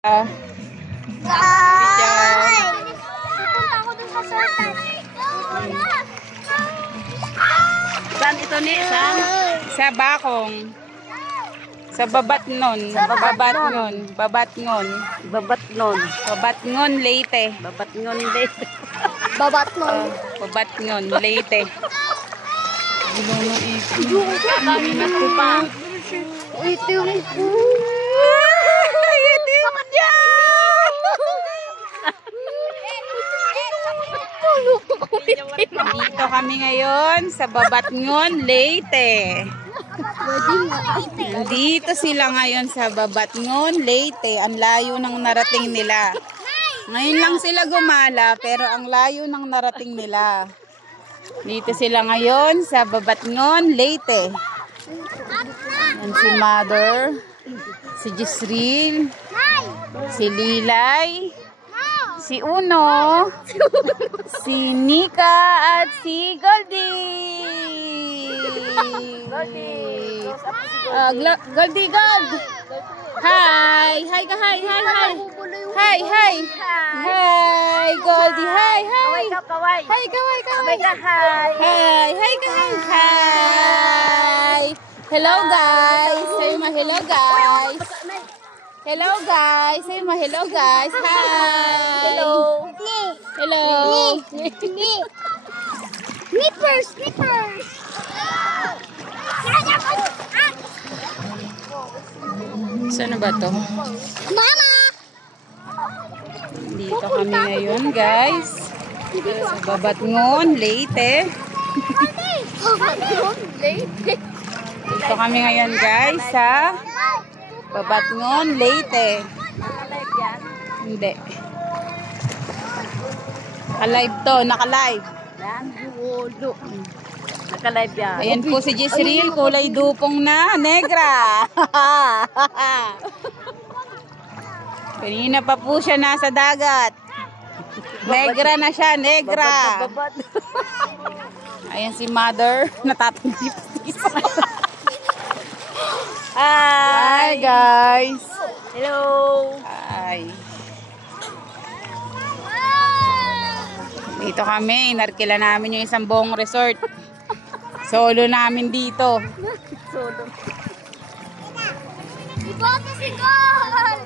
Guys! Pupunta ako dun sa Sultan. Saan ito ni? Sa Bakong. Sa Babatngon. Babatngon. Babatngon. Babatngon. Babatngon, Leyte. Babatngon din. Babatnon. Babatngon, Leyte. Kami na ko pa. Uy, ito yung... Ito yung yan! Dito kami ngayon sa Babatngon, Leyte. Dito sila ngayon sa Babatngon, Leyte. Ang layo ng narating nila. Ngayon lang sila gumala, pero ang layo ng narating nila. Dito sila ngayon sa Babatngon, Leyte. Yan si Mother, si Jisril, si Lilay, si Uno, si Nika at si Goldie. Goldie, Gold. Hi. Hi ka, hi. Hi, hi. Hi, Goldie. Hi. Kaway. Hi, kaway. Hi. Hi ka, hi. Hello, guys. Say my hello, guys. Hello, guys. Say my hello, guys. Hi. Hello. Snippers. Saan ba to? Mama! Dito kami ngayon, guys. Sa Babatngon, Leyte. Babatnon? Dito kami ngayon, guys, sa Babatngon, Leyte. Hindi. Naka-live to, naka-live. Naka-live yan. Ayan po si Jisril, kulay dupong na, negra. Kanina pa po siya nasa dagat. Negra na siya, negra. Babad. Ayan si Mother, natatanggip. Hi. Hi, guys. Hello. Hi. Dito kami, inarkila namin yung isang buong resort. Solo namin dito. Solo. Iboto si Gold!